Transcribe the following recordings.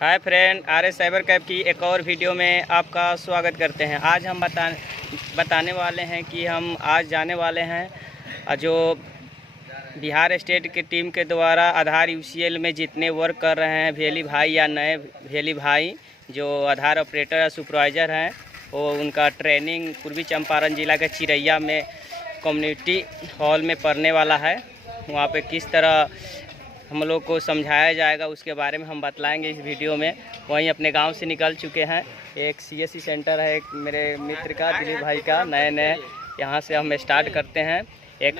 Hi friend, RS cyber cab की एक और वीडियो में आपका स्वागत करते हैं। आज हम बताने वाले हैं कि हम आज जाने वाले हैं जो बिहार स्टेट की टीम के द्वारा आधार UCL में जितने वर्क कर रहे हैं भेली भाई या नए भेली भाई जो आधार ऑपरेटर या सुपरवाइज़र हैं, वो उनका ट्रेनिंग पूर्वी चंपारण ज़िला के चिरैया में कम्युनिटी हॉल में पढ़ने वाला है। वहाँ पे किस तरह हम लोग को समझाया जाएगा उसके बारे में हम बतलाएंगे इस वीडियो में। वहीं अपने गांव से निकल चुके हैं, एक CSC सेंटर है एक मेरे मित्र का, दिलीप भाई का, नए यहाँ से हम स्टार्ट करते हैं।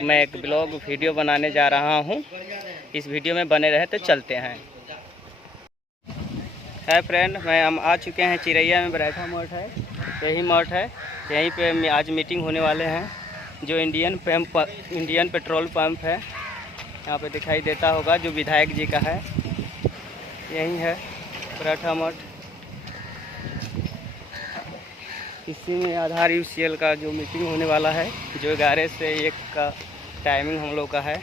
मैं एक ब्लॉग वीडियो बनाने जा रहा हूँ, इस वीडियो में बने रहे तो चलते हैं। है फ्रेंड, हम आ चुके हैं चिरैया में, बरैठा मठ है, यही मठ है। यहीं पे आज मीटिंग होने वाले हैं। जो इंडियन पेट्रोल पंप है यहाँ पे दिखाई देता होगा, जो विधायक जी का है, यही है बरैठा मठ। इसी में आधार UCL का जो मीटिंग होने वाला है, जो 11 से 1 का टाइमिंग हम लोग का है।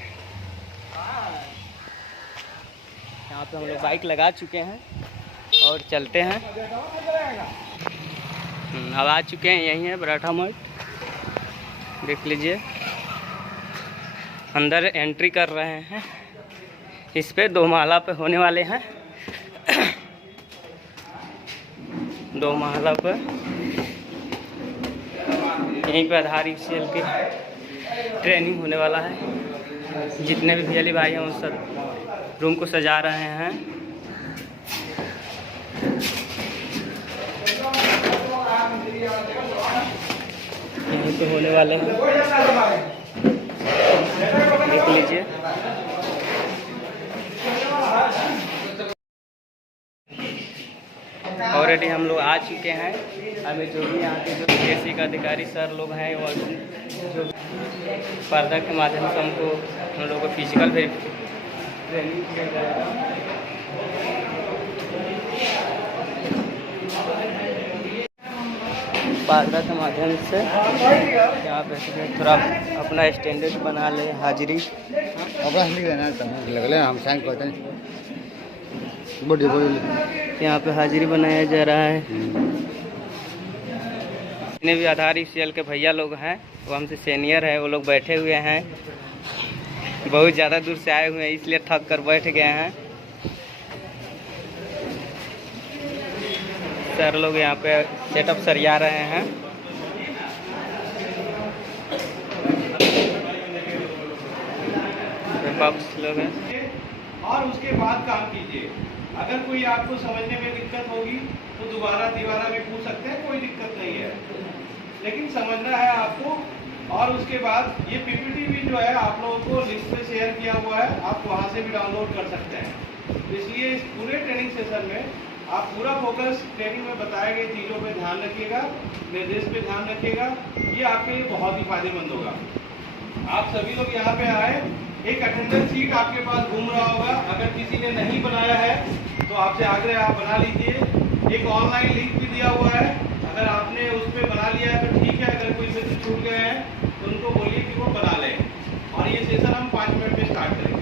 यहाँ पे हम लोग बाइक लगा चुके हैं और चलते हैं। अब आ चुके हैं, यही है बरैठा मठ, देख लीजिए। अंदर एंट्री कर रहे हैं। इस पे 2 माला पे होने वाले हैं। 2 माला पर यहीं पे आधार UCL की ट्रेनिंग होने वाला है। जितने भी भेली भाई हैं वो सब रूम को सजा रहे हैं। यहीं पे होने वाले हैं, देख लीजिए। ऑलरेडी हम लोग आ चुके हैं। हमें जो भी यहाँ के जो CSC का अधिकारी सर लोग हैं, वो जो पर्दा के माध्यम से हम लोग को फिजिकल ट्रेनिंग किया जाएगा। पर्दा के माध्यम से यहाँ पे थोड़ा अपना स्टैंडर्ड बना ले, हाजिरी यहाँ पे हाजिरी बनाया जा रहा है। जितने भी आधार UCL के भैया लोग हैं वो हमसे सीनियर है, वो लोग बैठे हुए हैं। बहुत ज़्यादा दूर से आए हुए हैं, इसलिए थक कर बैठ गए हैं। सर लोग यहाँ पे सेटअप सरिया रहे हैं। बॉक्स लोग हैं और उसके बाद काम कीजिए। अगर कोई आपको समझने में दिक्कत होगी तो दोबारा भी पूछ सकते हैं, कोई दिक्कत नहीं है, लेकिन समझना है आपको। और उसके बाद ये PPT भी जो है आप लोगों को लिंक पे शेयर किया हुआ है, आप वहाँ से भी डाउनलोड कर सकते हैं। इसलिए इस पूरे ट्रेनिंग सेशन में आप पूरा फोकस ट्रेनिंग में बताए गए चीज़ों पे ध्यान रखिएगा, निर्देश पे ध्यान रखिएगा। ये आपके लिए बहुत ही फायदेमंद होगा। आप सभी लोग यहाँ पे आए, एक अटेंडेंस शीट आपके पास घूम रहा होगा। अगर किसी ने नहीं बनाया है तो आपसे आग्रह आप बना लीजिए। एक ऑनलाइन लिंक भी दिया हुआ है, अगर आपने उस पर बना लिया है तो ठीक है, अगर कोई मित्र छूट गए हैं तो उनको बोलिए कि वो बना लें। और ये सेशन हम 5 मिनट में स्टार्ट करेंगे।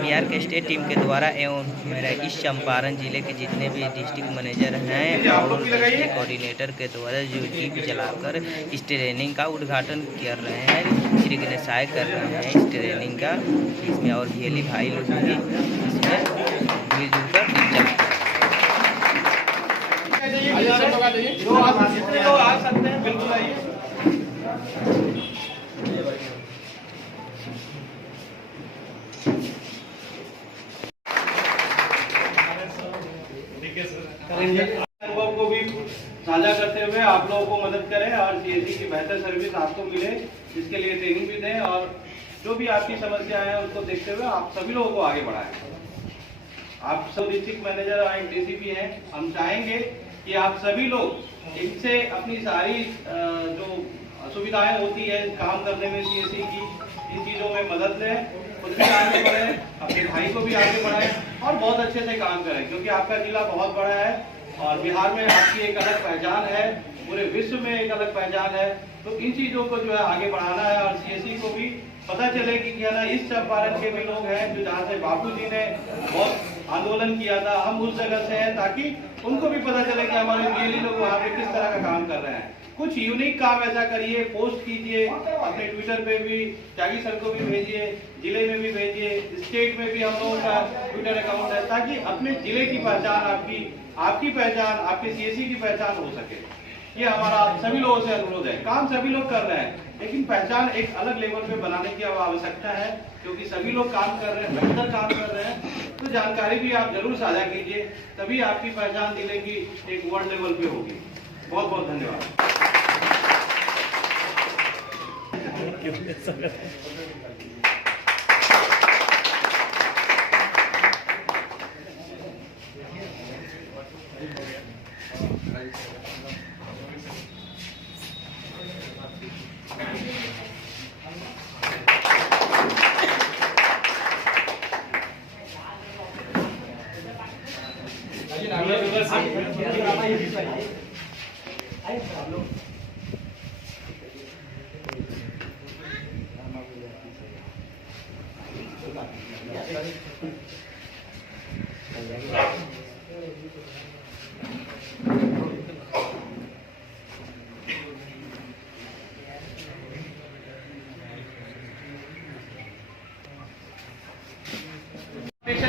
बिहार के स्टेट टीम के द्वारा एवं मेरा इस चंपारण जिले के जितने भी डिस्ट्रिक्ट मैनेजर हैं और डिस्ट्रिक्ट कोऑर्डिनेटर के द्वारा जो टीम चलाकर इस ट्रेनिंग का उद्घाटन कर रहे हैं, श्री गणेशाय कर रहे हैं इस ट्रेनिंग का। इसमें और भेली भाई लोग भी इसमें मिलजुल कर आ सकते हैं, बिल्कुल आइए। अनुभव को भी साझा करते हुए आप लोगों को मदद करें और CSC की बेहतर सर्विस आपको मिले, इसके लिए ट्रेनिंग भी दें। और जो भी आपकी समस्या है उसको देखते हुए आप सभी लोगों को आगे बढ़ाएं। आप सब डिस्ट्रिक्ट मैनेजर और DCP हैं, हम चाहेंगे कि आप सभी लोग इनसे अपनी सारी जो असुविधाएं होती है काम करने में CSC की, इन चीज़ों में मदद लें, खुद भी आगे बढ़ें, अपने भाई को भी आगे बढ़ाएं और बहुत अच्छे से काम करें। क्योंकि आपका जिला बहुत बड़ा है और बिहार में आपकी एक अलग पहचान है, पूरे विश्व में एक अलग पहचान है। तो इन चीज़ों को जो है आगे बढ़ाना है और CSC को भी पता चले कि क्या ना इस चंपारण के भी लोग हैं जो जहाँ से बापू जी ने बहुत आंदोलन किया था, हम उस जगह से हैं ताकि उनको भी पता चले कि हमारे बीएलई लोग वहाँ पे किस तरह का काम कर रहे हैं। कुछ यूनिक काम ऐसा करिए, पोस्ट कीजिए अपने ट्विटर पे भी, त्यागी सर को भी भेजिए, जिले में भी भेजिए, स्टेट में भी हम लोगों का ट्विटर अकाउंट है, ताकि अपने जिले की पहचान, आपकी पहचान, आपके सीएससी की पहचान हो सके। ये हमारा सभी लोगों से अनुरोध है। काम सभी लोग कर रहे हैं, लेकिन पहचान एक अलग लेवल पे बनाने की अब आवश्यकता है, क्योंकि सभी लोग काम कर रहे हैं, बेहतर काम कर रहे हैं। तो जानकारी भी आप जरूर साझा कीजिए, तभी आपकी पहचान जिले की एक वर्ल्ड लेवल पे होगी। बहुत बहुत धन्यवाद।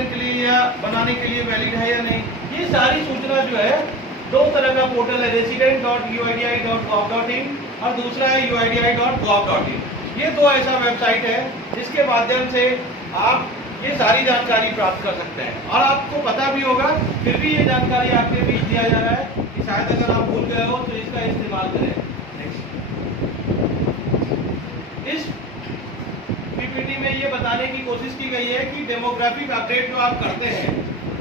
के लिए या बनाने के लिए वैलिड है या नहीं, ये सारी सूचना जो है, दो तरह का पोर्टल है, resident.uidi.gov.in और दूसरा है uidi.gov.in। ये दो ऐसा वेबसाइट है जिसके माध्यम से आप ये सारी जानकारी प्राप्त कर सकते हैं। और आपको पता भी होगा, फिर भी ये जानकारी आपके बीच दिया जा रहा है कि शायद अगर आप भूल गए हो तो इसका इस्तेमाल करें। इस पीपीटी में ये बताने की कोशिश की गई है कि डेमोग्राफिक अपडेट जो आप करते हैं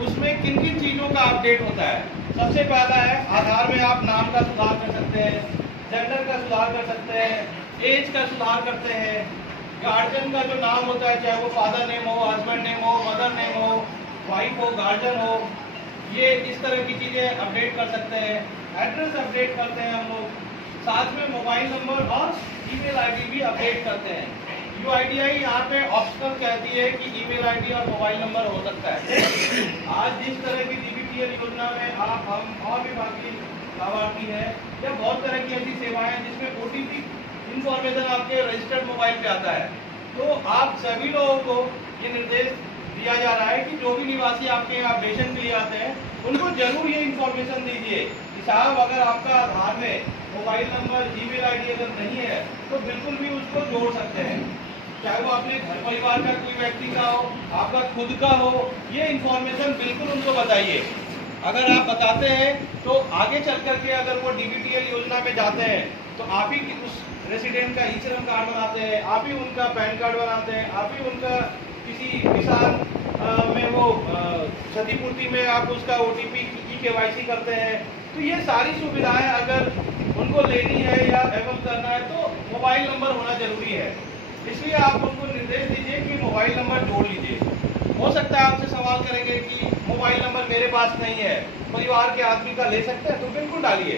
उसमें किन किन चीजों का अपडेट होता है। सबसे पहला है आधार में आप नाम का सुधार कर सकते हैं, जेंडर का सुधार कर सकते हैं, एज का सुधार करते हैं, गार्जियन का जो नाम होता है, चाहे वो फादर नेम हो, हस्बैंड नेम हो, मदर नेम हो, वाइफ हो, गार्जियन हो, ये इस तरह की चीजें अपडेट कर सकते हैं। एड्रेस अपडेट करते हैं हम लोग, साथ में मोबाइल नंबर और ईमेल आईडी भी अपडेट करते हैं। UIDAI यहाँ पे ऑप्शनल कहती है कि ईमेल आईडी और मोबाइल नंबर हो सकता है। आज जिस तरह की DBTL योजना में आप, हम और भी बाकी लाभार्थी हैं, या बहुत तरह की ऐसी सेवाएं हैं जिसमें OTP इंफॉर्मेशन आपके रजिस्टर्ड मोबाइल पे आता है, तो आप सभी लोगों को ये निर्देश दिया जा रहा है कि जो भी निवासी आपके यहाँ अपडेशन के लिए आते हैं उनको जरूर ये इंफॉर्मेशन दीजिए कि साहब अगर आपका आधार में मोबाइल नंबर, ईमेल आईडी अगर नहीं है तो बिल्कुल भी उसको जोड़ सकते हैं, चाहे वो अपने घर परिवार का कोई व्यक्ति का हो, आपका खुद का हो, ये इंफॉर्मेशन बिल्कुल उनको बताइए। अगर आप बताते हैं तो आगे चल करके अगर वो DBTL योजना में जाते हैं तो आप ही उस रेसिडेंट का ई-श्रम कार्ड बनाते हैं, आप ही उनका पैन कार्ड बनाते हैं, आप ही उनका किसी किसान में वो क्षतिपूर्ति में आप उसका OTP KYC करते हैं। तो ये सारी सुविधाएं अगर उनको लेनी है या एवल करना है तो मोबाइल नंबर होना जरूरी है। इसलिए आप उनको निर्देश दीजिए कि मोबाइल नंबर जोड़ लीजिए। हो सकता है आपसे सवाल करेंगे कि मोबाइल नंबर मेरे पास नहीं है, परिवार के आदमी का ले सकते हैं, तो बिल्कुल डालिए।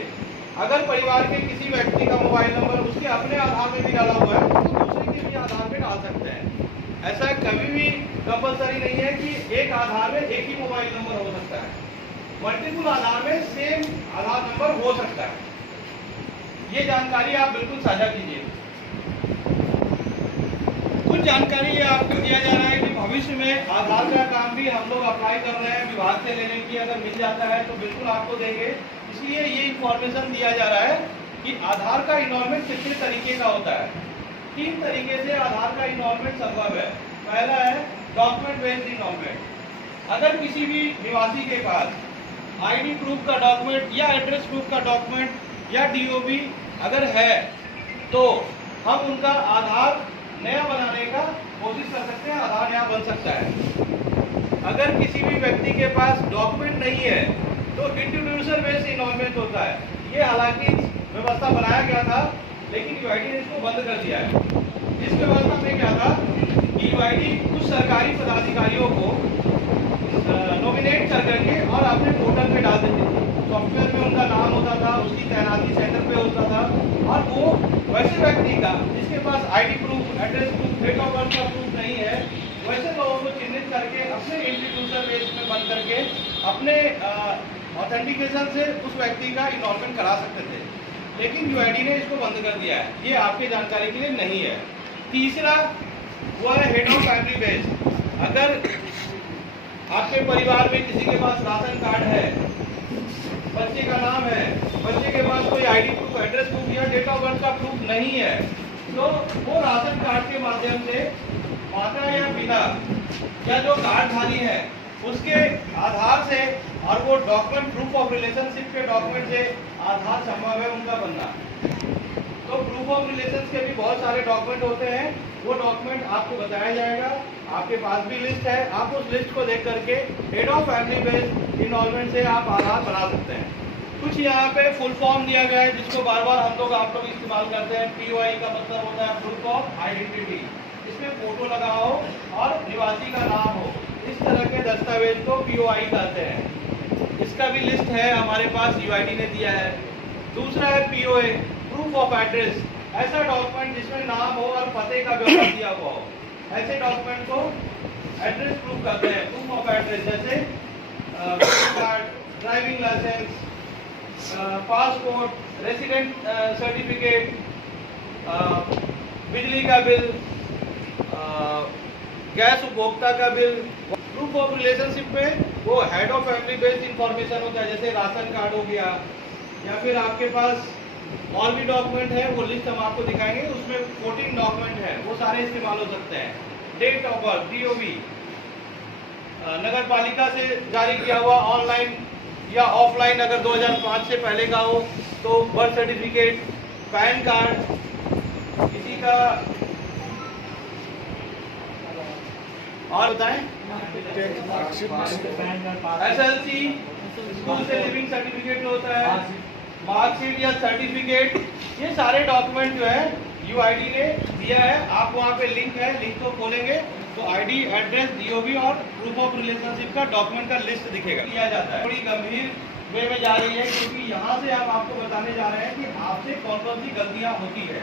अगर परिवार के किसी व्यक्ति का मोबाइल नंबर उसके अपने आधार में भी डाला हुआ है तो दूसरे के भी आधार में डाल सकते हैं। ऐसा कभी भी कंपलसरी नहीं है कि एक आधार में एक ही मोबाइल नंबर हो सकता है, मल्टीपल आधार में सेम आधार नंबर हो सकता है। ये जानकारी आप बिल्कुल साझा कीजिए। कुछ जानकारी ये आपको दिया जा रहा है कि भविष्य में आधार का काम भी हम लोग अप्लाई कर रहे हैं विभाग से लेने की, अगर मिल जाता है तो बिल्कुल आपको देंगे। इसलिए ये इंफॉर्मेशन दिया जा रहा है कि आधार का इनरोलमेंट कितने तरीके का होता है। 3 तरीके से आधार का इनरोलमेंट संभव है। पहला है डॉक्यूमेंट बेस्ड इनरोलमेंट। अगर किसी भी निवासी के पास ID प्रूफ का डॉक्यूमेंट या एड्रेस प्रूफ का डॉक्यूमेंट या DOB अगर है तो हम उनका आधार नया बनाने का कोशिश कर सकते हैं, आधार नया बन सकता है। अगर किसी भी व्यक्ति के पास डॉक्यूमेंट नहीं है तो इंडिविजुअल बेस्ड इनरोलमेंट होता है। ये हालांकि व्यवस्था बनाया गया था लेकिन UID ने इसको बंद कर दिया है। इस व्यवस्था में क्या था कि UID कुछ सरकारी पदाधिकारियों को नॉमिनेट कर करके और अपने पोर्टल पे डाल देते थे। सॉफ्टवेयर में उनका नाम होता था, उसकी तैनाती सेंटर पे होता था, और वो वैसे व्यक्ति का जिसके पास ID proof, address proof, date of birth का प्रूफ नहीं है, वैसे लोगों को चिन्हित करके अपने इंडिविजुअल बेस में बन कर करके अपने ऑथेंटिकेशन से उस व्यक्ति का इनरोलमेंट करा सकते थे, लेकिन यूआईडी ने इसको बंद कर दिया है। ये आपके जानकारी के लिए नहीं है। तीसरा वो है हेड ऑफ फैमिली बेस। अगर आपके परिवार में किसी के पास राशन कार्ड है, बच्चे का नाम है, बच्चे के पास कोई आईडी प्रूफ, एड्रेस प्रूफ या डेट ऑफ बर्थ का प्रूफ नहीं है, तो वो राशन कार्ड के माध्यम से माता या पिता या जो कार्डधारी है उसके आधार से और वो डॉक्यूमेंट प्रूफ ऑफ रिलेशनशिप के डॉक्यूमेंट से आधार संभव है उनका बनना। तो प्रूफ ऑफ रिलेशंस के भी बहुत सारे डॉक्यूमेंट होते हैं, वो डॉक्यूमेंट आपको बताया जाएगा। आपके पास भी लिस्ट है, आप उस लिस्ट को देख करके head of family based enrolment से आप आधार बना सकते हैं। कुछ यहाँ पे फुल फॉर्म दिया गया है जिसको बार बार हम लोग आप लोग इस्तेमाल करते हैं। POI का मतलब होता है प्रूफ ऑफ आइडेंटिटी। इसमें फोटो लगा हो और निवासी का नाम हो, इस तरह के दस्तावेज को POI कहते हैं। इसका भी लिस्ट है हमारे पास, UID ने दिया है। दूसरा है POA, प्रूफ ऑफ एड्रेस। ऐसा डॉक्यूमेंट जिसमें नाम हो और पते का ब्यौरा दिया हुआ हो, ऐसे डॉक्यूमेंट को एड्रेस प्रूफ कहते हैं, प्रूफ ऑफ एड्रेस। जैसे card, driving licence, passport, resident certificate, बिजली का बिल, गैस उपभोक्ता का बिल। प्रूफ ऑफ रिलेशनशिप में वो head of family based information होता है, जैसे राशन कार्ड हो गया, या फिर आपके पास और भी डॉक्यूमेंट है, वो लिस्ट हम आपको दिखाएंगे। उसमें 14 डॉक्यूमेंट है, वो सारे इस्तेमाल हो सकते हैं। डेट ऑफ बर्थ, DOB, नगर पालिका से जारी किया हुआ ऑनलाइन या ऑफलाइन, अगर 2005 से पहले का हो तो बर्थ सर्टिफिकेट, पैन कार्ड, किसी का और बताएं, SLC, स्कूल से लिविंग सर्टिफिकेट होता है, मार्कशीट या सर्टिफिकेट। ये सारे डॉक्यूमेंट जो है UID ने दिया है। आप वहाँ पे लिंक है, लिंक को खोलेंगे तो ID, एड्रेस, DOB और प्रूफ ऑफ रिलेशनशिप का डॉक्यूमेंट का लिस्ट दिखेगा, किया जाता है। थोड़ी गंभीर वे में जा रही है, क्योंकि यहाँ से हम आपको बताने जा रहे हैं कि आपसे कौन कौन सी गलतियाँ होती है,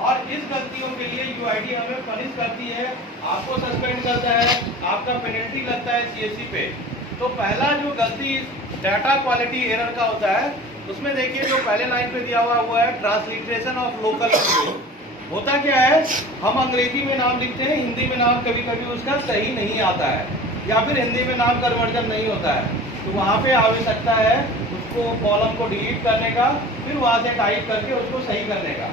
और इस गलतियों के लिए UID हमें पनिश करती है, आपको सस्पेंड करता है, आपका पेनल्टी लगता है CSC पे। तो पहला जो गलती डाटा क्वालिटी एरर का होता है, उसमें देखिए जो पहले लाइन पे दिया हुआ है ट्रांसलिटरेशन ऑफ लोकल लैंग्वेज। होता क्या है, हम अंग्रेजी में नाम लिखते हैं, हिंदी में नाम कभी कभी उसका सही नहीं आता है, या फिर हिंदी में नाम कन्वर्जन नहीं होता है। तो वहाँ पे आवश्यकता है उसको कॉलम को डिलीट करने का, फिर वहाँ से टाइप करके उसको सही करने का।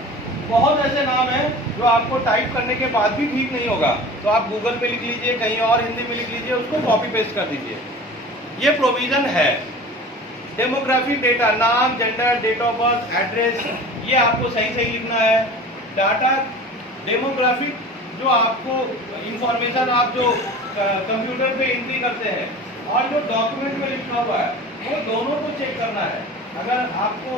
बहुत ऐसे नाम हैं जो आपको टाइप करने के बाद भी ठीक नहीं होगा, तो आप गूगल पे लिख लीजिए, कहीं और हिंदी में लिख लीजिए, उसको कॉपी पेस्ट कर दीजिए। ये प्रोविजन है। डेमोग्राफिक डेटा, नाम, gender, date of birth, address, ये आपको सही सही लिखना है। डाटा डेमोग्राफिक जो आपको इंफॉर्मेशन आप जो कंप्यूटर पे एंट्री करते हैं और जो डॉक्यूमेंट में लिखा हुआ है, वो दोनों को चेक करना है। अगर आपको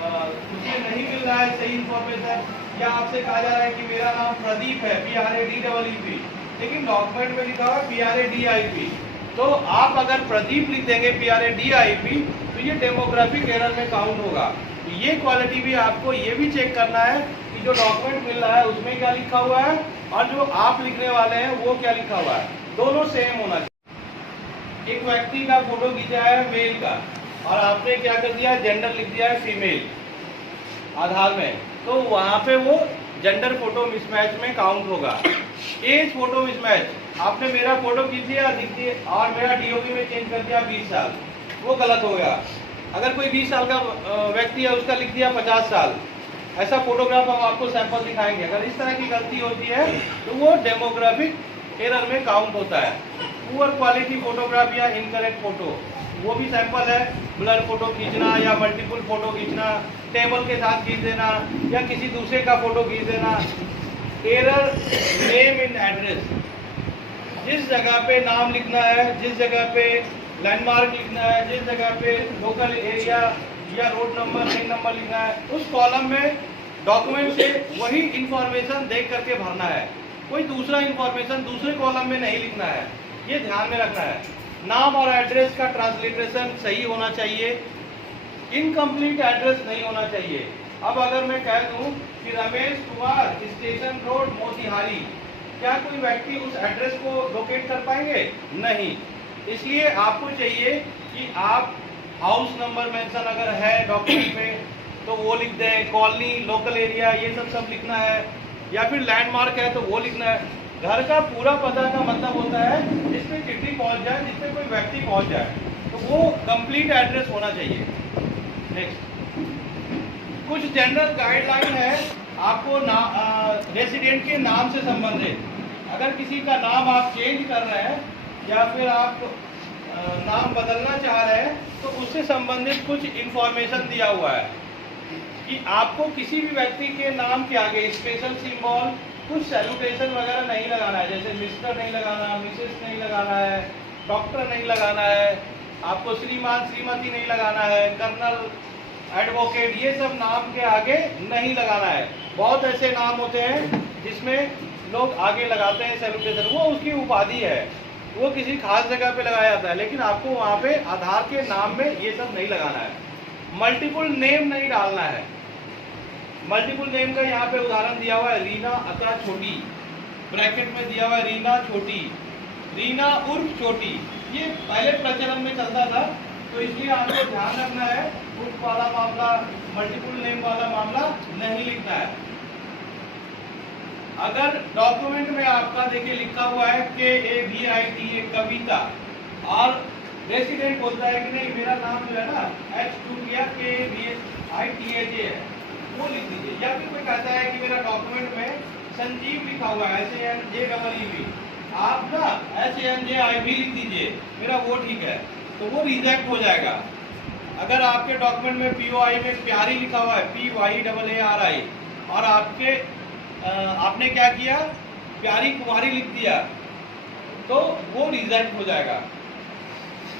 उसमें नहीं मिल रहा है सही इंफॉर्मेशन, या आपसे कहा जा रहा है कि मेरा नाम प्रदीप है, PRADEEP, लेकिन डॉक्यूमेंट में लिखा हुआ है PRADIP, तो आप अगर प्रदीप लिख देंगे PRADIP तो ये डेमोग्राफिक एरर में काउंट होगा। तो ये क्वालिटी भी आपको ये भी चेक करना है कि जो डॉक्यूमेंट मिल रहा है उसमें क्या लिखा हुआ है और जो आप लिखने वाले हैं वो क्या लिखा हुआ है, दोनों सेम होना चाहिए। एक व्यक्ति का फोटो खींचा है मेल का, और आपने क्या कर दिया, जेंडर लिख दिया है फीमेल आधार में, तो वहाँ पे वो जेंडर फोटो मिसमैच में काउंट होगा। एज फोटो मिसमैच, आपने मेरा फोटो खींच दिया दिख दिया और मेरा DOB में चेंज कर दिया 20 साल, वो गलत हो गया। अगर कोई 20 साल का व्यक्ति है, उसका लिख दिया 50 साल, ऐसा फोटोग्राफ हम आपको सैंपल दिखाएंगे। अगर इस तरह की गलती होती है तो वो डेमोग्राफिक एरर में काउंट होता है। पुअर क्वालिटी फोटोग्राफ या इनकरेक्ट फोटो, वो भी सैंपल है। ब्लर फोटो खींचना या मल्टीपल फोटो खींचना, टेबल के साथ खींच देना या किसी दूसरे का फोटो खींच देना। एरर नेम इन एड्रेस, जिस जगह पे नाम लिखना है, जिस जगह पे लैंडमार्क लिखना है, जिस जगह पे लोकल एरिया या रोड नंबर, लाइन नंबर लिखना है, उस कॉलम में डॉक्यूमेंट से वही इंफॉर्मेशन देख करके भरना है। कोई दूसरा इंफॉर्मेशन दूसरे कॉलम में नहीं लिखना है, ये ध्यान में रखना है। नाम और एड्रेस का ट्रांसलिटरेशन सही होना चाहिए, इनकम्प्लीट एड्रेस नहीं होना चाहिए। अब अगर मैं कह दूं कि रमेश कुमार स्टेशन रोड मोतिहारी, क्या कोई व्यक्ति उस एड्रेस को लोकेट कर पाएंगे? नहीं। इसलिए आपको चाहिए कि आप हाउस नंबर मेंशन अगर है डॉक्यूमेंट में तो वो लिख दें, कॉलोनी, लोकल एरिया, ये सब लिखना है, या फिर लैंडमार्क है तो वो लिखना है। घर का पूरा पता का मतलब होता है जिसमें चिट्ठी पहुंच जाए, जिसमें कोई व्यक्ति पहुंच जाए, तो वो कंप्लीट एड्रेस होना चाहिए। नेक्स्ट, कुछ जनरल गाइडलाइन है आपको रेसिडेंट के नाम से संबंधित। अगर किसी का नाम आप चेंज कर रहे हैं या फिर आप नाम बदलना चाह रहे हैं तो उससे संबंधित कुछ इंफॉर्मेशन दिया हुआ है कि आपको किसी भी व्यक्ति के नाम के आगे स्पेशल सिंबल, कुछ सैल्यूटेशन वगैरह नहीं लगाना है, जैसे मिस्टर नहीं लगाना, मिसेस नहीं लगाना है, डॉक्टर नहीं लगाना है, आपको श्रीमान श्रीमती नहीं लगाना है, कर्नल, एडवोकेट, ये सब नाम के आगे नहीं लगाना है। बहुत ऐसे नाम होते हैं जिसमें लोग आगे लगाते हैं सैल्यूटेशन, वो उसकी उपाधि है, वो किसी खास जगह पे लगाया जाता है, लेकिन आपको वहाँ पे आधार के नाम में ये सब नहीं लगाना है। मल्टीपल नेम नहीं डालना है। मल्टीपल नेम का यहाँ पे उदाहरण दिया हुआ है, रीना अतरा छोटी, ब्रैकेट में दिया हुआ है रीना छोटी, रीना उर्फ छोटी। ये पहले प्रचलन में चलता था, तो इसलिए आपको ध्यान रखना है, उर्फ वाला मामला, मल्टीपल नेम वाला मामला नहीं लिखना है। अगर डॉक्यूमेंट में आपका देखिए लिखा हुआ है KAVITA कविता, और रेसिडेंट बोलता है कि नहीं मेरा नाम जो है ना H2 या KAVITHA है, वो लिख दीजिए। या फिर कोई कहता है कि मेरा डॉक्यूमेंट में संजीव लिखा हुआ है SANJEEV, आप ना SANJIV लिख दीजिए, मेरा वो ठीक है, तो वो रिजेक्ट हो जाएगा। अगर आपके डॉक्यूमेंट में POI में प्यारी लिखा हुआ है PYAARI और आपने क्या किया, प्यारी कुमारी लिख दिया, तो वो रिजेक्ट हो जाएगा।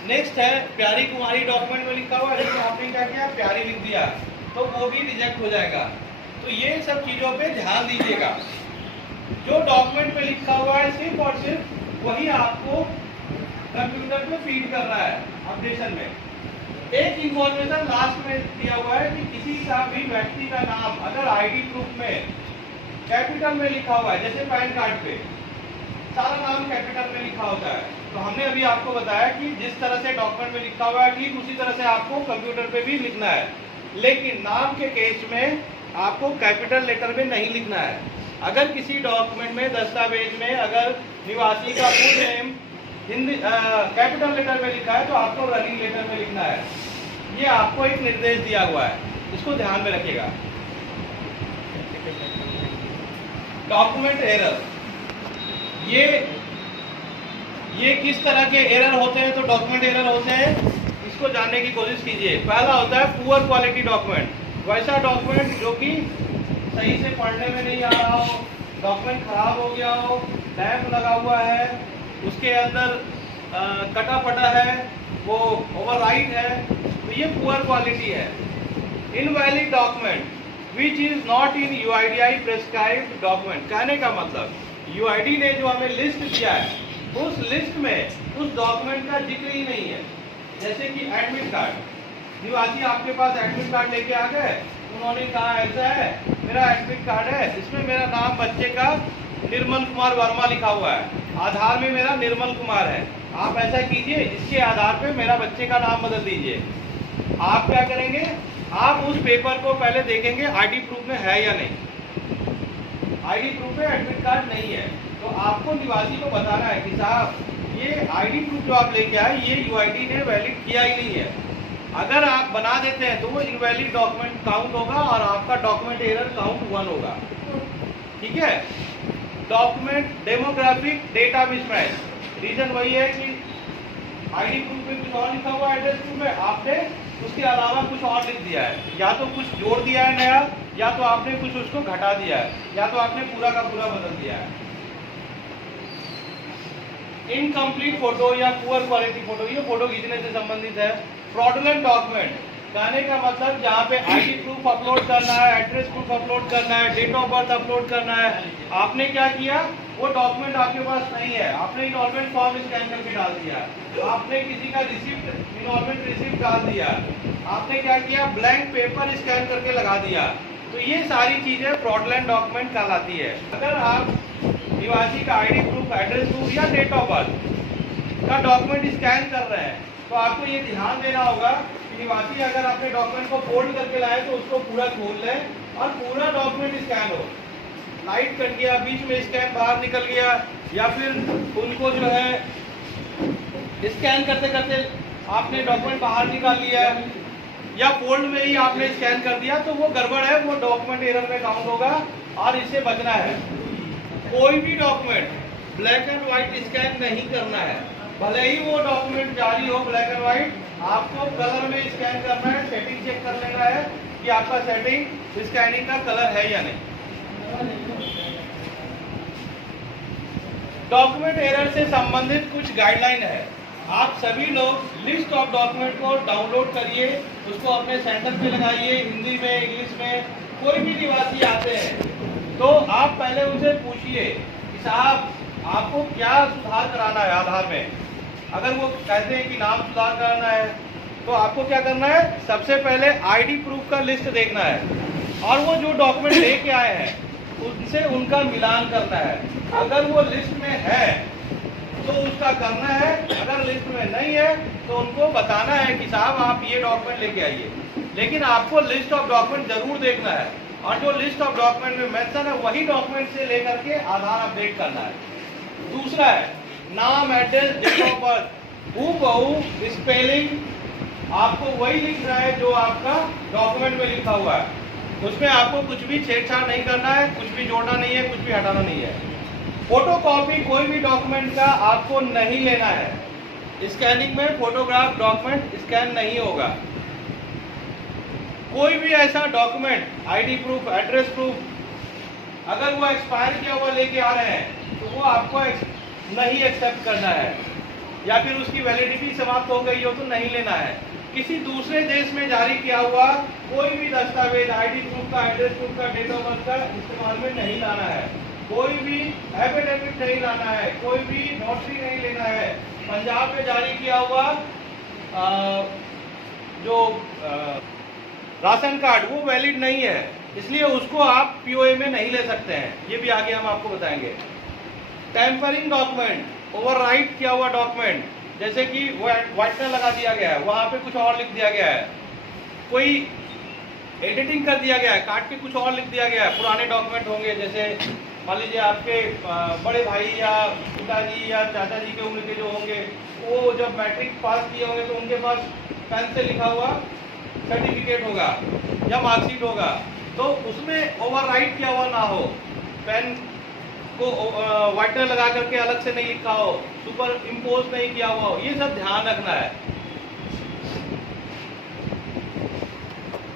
नेक्स्ट है प्यारी कुमारी डॉक्यूमेंट में लिखा हुआ है, लेकिन आपने क्या किया, प्यारी लिख दिया, तो वो भी रिजेक्ट हो जाएगा। तो ये सब चीज़ों पे ध्यान दीजिएगा। जो डॉक्यूमेंट में लिखा हुआ है सिर्फ और सिर्फ वही आपको कंप्यूटर पे फीड करना है अपडेशन में। एक इंफॉर्मेशन लास्ट में दिया हुआ है कि किसी का भी व्यक्ति का नाम अगर आईडी प्रूफ में कैपिटल में लिखा हुआ है, जैसे पैन कार्ड पे सारा नाम कैपिटल में लिखा होता है, तो हमने अभी आपको बताया कि जिस तरह से डॉक्यूमेंट में लिखा हुआ है ठीक उसी तरह से आपको कंप्यूटर पे भी लिखना है, लेकिन नाम के केस में आपको कैपिटल लेटर में नहीं लिखना है। अगर किसी डॉक्यूमेंट में, दस्तावेज में अगर निवासी का full name Hindi capital letter में लिखा है तो आपको रनिंग लेटर में लिखना है। ये आपको एक निर्देश दिया हुआ है, इसको ध्यान में रखिएगा। डॉक्यूमेंट एरर, ये किस तरह के एरर होते हैं, तो डॉक्यूमेंट एरर होते हैं, इसको जानने की कोशिश कीजिए। पहला होता है पुअर क्वालिटी डॉक्यूमेंट, वैसा डॉक्यूमेंट जो कि सही से पढ़ने में नहीं आ रहा हो, डॉक्यूमेंट खराब हो गया हो, डैम्प लगा हुआ है, उसके अंदर कटा फटा है, वो ओवरराइट है, तो ये पुअर क्वालिटी है। Invalid document which is not in UIDI prescribed document, कहने का मतलब UID ने जो हमें लिस्ट दिया है उस लिस्ट में उस डॉक्यूमेंट का जिक्र ही नहीं है। जैसे कि एडमिट कार्ड, निवासी आपके पास एडमिट कार्ड लेके आ गए, उन्होंने कहा ऐसा है मेरा एडमिट कार्ड है, इसमें मेरा नाम बच्चे का निर्मल कुमार वर्मा लिखा हुआ है, आधार में मेरा निर्मल कुमार है, आप ऐसा कीजिए इसके आधार पे मेरा बच्चे का नाम बदल दीजिए। आप क्या करेंगे, आप उस पेपर को पहले देखेंगे आईडी प्रूफ में है या नहीं। आईडी प्रूफ में एडमिट कार्ड नहीं है तो आपको निवासी को बताना है कि साहब ये आईडी प्रूफ जो आप लेके आए ये UID ने वैलिड किया ही नहीं है। अगर आप बना देते हैं तो वो इनवैलिड डॉक्यूमेंट काउंट होगा और आपका डॉक्यूमेंट एरर काउंट 1 होगा। ठीक है। Document demographic data mismatch, reason वही है कि आईडी प्रूफ में कुछ और लिखा हुआ है, एड्रेस प्रूफ में आपने उसके अलावा कुछ और लिख दिया है, या तो कुछ जोड़ दिया है नया, या तो आपने कुछ उसको घटा दिया है, या तो आपने पूरा का पूरा बदल दिया है। इनकम्प्लीट फोटो या पुअर क्वालिटी फोटो, ये फोटो खींचने से संबंधित है। फ्रॉडुलेंट डॉक्यूमेंट, कहने का मतलब जहाँ पे आईडी प्रूफ अपलोड करना है, एड्रेस प्रूफ अपलोड करना है, डेट ऑफ बर्थ अपलोड करना है, आपने क्या किया, वो डॉक्यूमेंट आपके पास नहीं है, आपने इनरोलमेंट फॉर्म स्कैन करके डाल दिया, आपने किसी का रिसिप्ट, इनरोलमेंट रिसिप्ट डाल दिया, आपने क्या किया, ब्लैंक पेपर स्कैन करके लगा दिया, तो ये सारी चीजें फ्रॉडुलेंट डॉक्यूमेंट कहलाती है। अगर आप निवासी का आईडी प्रूफ, एड्रेस प्रूफ या डेट ऑफ बर्थ का डॉक्यूमेंट स्कैन कर रहे हैं, तो आपको ये ध्यान देना होगा कि निवासी अगर अपने डॉक्यूमेंट को फोल्ड करके लाए तो उसको पूरा खोल लें और पूरा डॉक्यूमेंट स्कैन हो। लाइट कट गया, बीच में स्कैन बाहर निकल गया, या फिर उनको जो है स्कैन करते करते आपने डॉक्यूमेंट बाहर निकाल लिया या फोल्ड में ही आपने स्कैन कर दिया, तो वो गड़बड़ है, वो डॉक्यूमेंट एरर में काउंट होगा और इससे बचना है। कोई भी document black and white scan नहीं करना है, भले ही वो डॉक्यूमेंट जारी हो ब्लैक एंड व्हाइट, आपको कलर में स्कैन करना है। सेटिंग चेक कर लेना है कि आपका सेटिंग स्कैनिंग का कलर है या नहीं। डॉक्यूमेंट एरर से संबंधित कुछ गाइडलाइन है। आप सभी लोग लिस्ट ऑफ डॉक्यूमेंट को डाउनलोड करिए, उसको अपने सेंटर पे लगाइए, हिंदी में, इंग्लिश में। कोई भी निवासी आते हैं तो आप पहले उनसे पूछिए कि साहब आपको क्या सुधार कराना है आधार में। अगर वो कहते हैं कि नाम सुधार कराना है तो आपको क्या करना है, सबसे पहले आईडी प्रूफ का लिस्ट देखना है और वो जो डॉक्यूमेंट लेके आए हैं उनसे उनका मिलान करना है। अगर वो लिस्ट में है तो उसका करना है, अगर लिस्ट में नहीं है तो उनको बताना है कि साहब आप ये डॉक्यूमेंट लेके आइए। लेकिन आपको लिस्ट ऑफ डॉक्यूमेंट जरूर देखना है और जो लिस्ट ऑफ डॉक्यूमेंट में मेंशन है वही डॉक्यूमेंट से लेकर के आधार अपडेट करना है। दूसरा है नाम, एड्रेस, डेट ऑफ बर्थ, हूबहू स्पेलिंग आपको वही लिखना है जो आपका डॉक्यूमेंट में लिखा हुआ है। उसमें आपको कुछ भी छेड़छाड़ नहीं करना है, कुछ भी जोड़ना नहीं है, कुछ भी हटाना नहीं है। फोटोकॉपी कोई भी डॉक्यूमेंट का आपको नहीं लेना है। स्कैनिंग में फोटोग्राफ डॉक्यूमेंट स्कैन नहीं होगा। कोई भी ऐसा document, ID proof, address proof, अगर वो एक्सपायर किया हुआ लेके आ रहे हैं तो वो आपको नहीं एक्सेप्ट करना है, या फिर उसकी वैलिडिटी समाप्त हो गई हो तो नहीं लेना है। किसी दूसरे देश में जारी किया हुआ कोई भी दस्तावेज, आईडी प्रूफ का, एड्रेस प्रूफ का, डेट ऑफ बर्थ का इस्तेमाल में नहीं लाना है। कोई भी एफिडेविट नहीं लाना है, कोई भी नोटरी नहीं लेना है। पंजाब में जारी किया हुआ जो राशन कार्ड वो वैलिड नहीं है, इसलिए उसको आप पीओए में नहीं ले सकते हैं। ये भी आगे हम आपको बताएंगे। टेम्परिंग डॉक्यूमेंट, ओवरराइट किया हुआ डॉक्यूमेंट, जैसे कि व्हाइटनर लगा दिया गया है, वहाँ पे कुछ और लिख दिया गया है, कोई एडिटिंग कर दिया गया है, काट के कुछ और लिख दिया गया है। पुराने डॉक्यूमेंट होंगे, जैसे मान लीजिए आपके बड़े भाई या पिताजी या चाचा जी के उम्र के जो होंगे, वो जब मैट्रिक पास किए होंगे तो उनके पास पेन से लिखा हुआ सर्टिफिकेट होगा या मार्कशीट होगा, तो उसमें ओवरराइट किया हुआ ना हो, पेन को व्हाइटनर लगा करके अलग से नहीं लिखा हो, सुपर इम्पोज नहीं किया हुआ हो, ये सब ध्यान रखना है।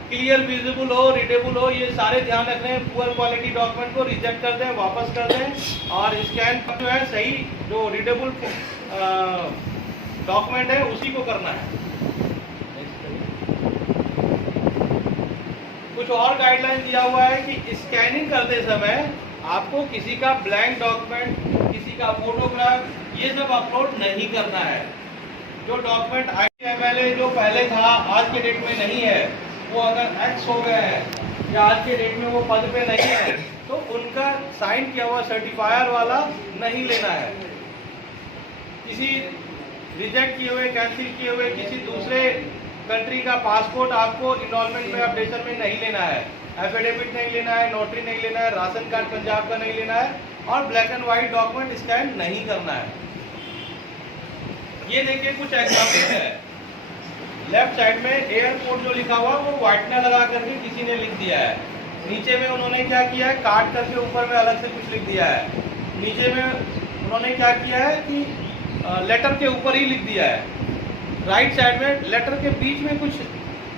क्लियर, विजिबल हो, रीडेबल हो, ये सारे ध्यान रखने हैं। पुअर क्वालिटी डॉक्यूमेंट को रिजेक्ट कर दें, वापस कर दें, और स्कैन जो है सही जो रीडेबल डॉक्यूमेंट है उसी को करना है। कुछ और गाइडलाइन दिया हुआ है कि स्कैनिंग करते समय आपको किसी का ब्लैंक डॉक्यूमेंट, किसी का फोटोग्राफ, ये सब अपलोड नहीं करना है। जो डॉक्यूमेंट IMLA जो पहले था आज के डेट में नहीं है, वो अगर एक्स हो गया है या आज के डेट में वो पद पे नहीं है तो उनका साइन किया हुआ सर्टिफायर वाला नहीं लेना है। किसी रिजेक्ट किए हुए, कैंसिल किए हुए किसी दूसरे कंट्री का पासपोर्ट आपको इनरोलमेंट में, अपडेशन में नहीं लेना है। एफिडेविट नहीं लेना है, नोटरी नहीं लेना है, राशन कार्ड पंजाब का नहीं लेना है, और black and white document scan नहीं करना है। ये देखिए कुछ एग्जाम्पल है। लेफ्ट साइड में एयरपोर्ट जो लिखा हुआ वो व्हाइटनर लगा करके किसी ने लिख दिया है। नीचे में उन्होंने क्या किया है, काट करके ऊपर में अलग से कुछ लिख दिया है। नीचे में उन्होंने क्या किया है कि लेटर के ऊपर ही लिख दिया है। राइट साइड में लेटर के बीच में कुछ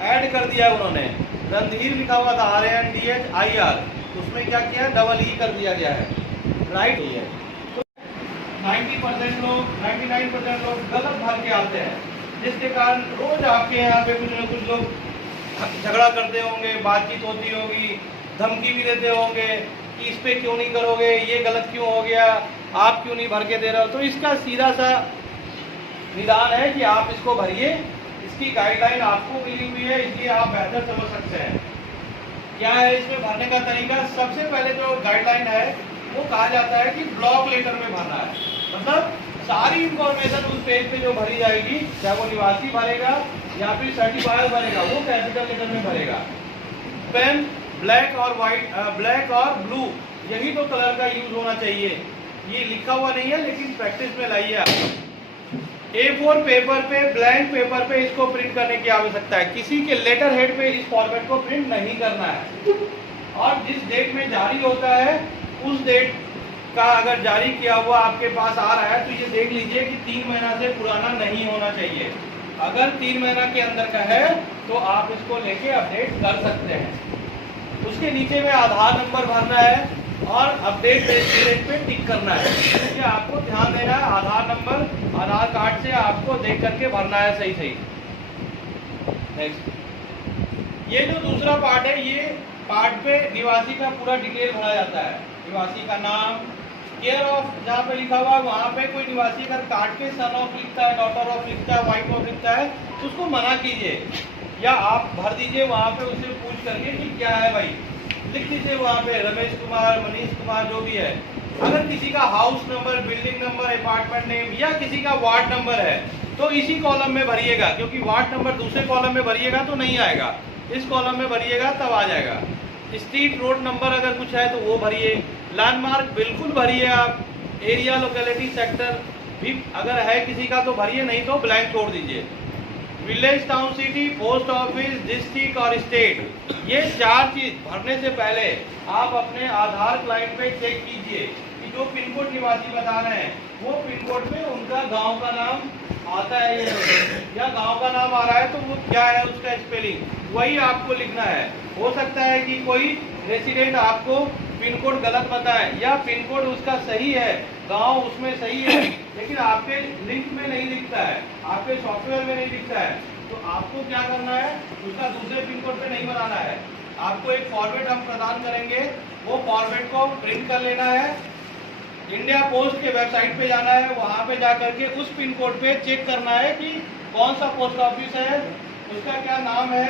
ऐड कर दिया है उन्होंने। रणधीर लिखा हुआ था RANDHIR, उसमें क्या किया है, डबल ई कर दिया गया है। राइट ही है। तो 90% लोग, 99% लोग गलत भर के आते हैं, जिसके कारण रोज आपके यहाँ पे कुछ न कुछ लोग झगड़ा करते होंगे, बातचीत होती होगी, धमकी भी देते होंगे कि इस पे क्यों नहीं करोगे, ये गलत क्यों हो गया, आप क्यों नहीं भर के दे रहे हो। तो इसका सीधा सा निदान है कि आप इसको भरिए। इसकी गाइडलाइन आपको मिली हुई है, इसलिए आप बेहतर समझ सकते हैं। क्या है इसमें भरने का तरीका। सबसे पहले जो गाइडलाइन है वो कहा जाता है कि ब्लॉक लेटर में भरना है। मतलब सारी इंफॉर्मेशन उस पेज पे जो भरी जाएगी, चाहे वो निवासी भरेगा या फिर सर्टिफायर भरेगा, वो कैपिटल लेटर में भरेगा। पेन ब्लैक और वाइट, ब्लैक और ब्लू, यही तो कलर का यूज होना चाहिए। ये लिखा हुआ नहीं है लेकिन प्रैक्टिस में लाइए आप। A4 पेपर पे, ब्लैंक पेपर पे इसको प्रिंट करने की आवश्यकता है। किसी के लेटर हेड पे इस फॉर्मेट को प्रिंट नहीं करना है। और जिस डेट में जारी होता है उस डेट का अगर जारी किया हुआ आपके पास आ रहा है तो ये देख लीजिए कि 3 महीना से पुराना नहीं होना चाहिए। अगर 3 महीना के अंदर का है तो आप इसको लेके अपडेट कर सकते हैं। उसके नीचे में आधार नंबर भरना है और अपडेट डेट पे टिक करना है। इसलिए आपको ध्यान देना है, आधार नंबर आधार कार्ड से आपको देख करके भरना है सही सही। नेक्स्ट, ये जो दूसरा पार्ट है, ये पार्ट पे निवासी का पूरा डिटेल भरा जाता है। निवासी का नाम, केयर ऑफ जहाँ पे लिखा हुआ है वहाँ पे कोई निवासी अगर काट के सन ऑफ लिखता है, डॉटर ऑफ लिखता है, वाइफ ऑफ लिखता है तो उसको मना कीजिए या आप भर दीजिए वहाँ पे, उससे पूछ करके कि क्या है भाई, लिख दीजिए वहाँ पे रमेश कुमार, मनीष कुमार, जो भी है। अगर किसी का house number, building number, apartment name या किसी का वार्ड नंबर है तो इसी कॉलम में भरिएगा, क्योंकि वार्ड नंबर दूसरे कॉलम में भरिएगा तो नहीं आएगा, इस कॉलम में भरिएगा तब आ जाएगा। स्ट्रीट रोड नंबर अगर कुछ है तो वो भरिए। लैंडमार्क बिल्कुल भरिए आप। एरिया, लोकेलिटी, सेक्टर भी अगर है किसी का तो भरिए, नहीं तो ब्लैंक छोड़ दीजिए। Village, town, city, post office, district और स्टेट, ये 4 चीज भरने से पहले आप अपने आधार क्लाइंट पे चेक कीजिए कि जो पिन कोड निवासी बता रहे हैं वो पिन कोड में उनका गांव का नाम आता है या गांव का नाम आ रहा है तो वो क्या है उसका स्पेलिंग, वही आपको लिखना है। हो सकता है कि कोई रेसिडेंट आपको पिन कोड गलत बताए या पिन कोड उसका सही है, गांव उसमें सही है, लेकिन आपके लिंक में नहीं दिखता है, आपके सॉफ्टवेयर में नहीं दिखता है, तो आपको क्या करना है, उसका दूसरे पिन कोड पे नहीं बनाना है। आपको एक फॉर्मेट हम प्रदान करेंगे, वो फॉर्मेट को प्रिंट कर लेना है, इंडिया पोस्ट के वेबसाइट पे जाना है, वहाँ पे जा करके उस पिन कोड पे चेक करना है कि कौन सा पोस्ट ऑफिस है, उसका क्या नाम है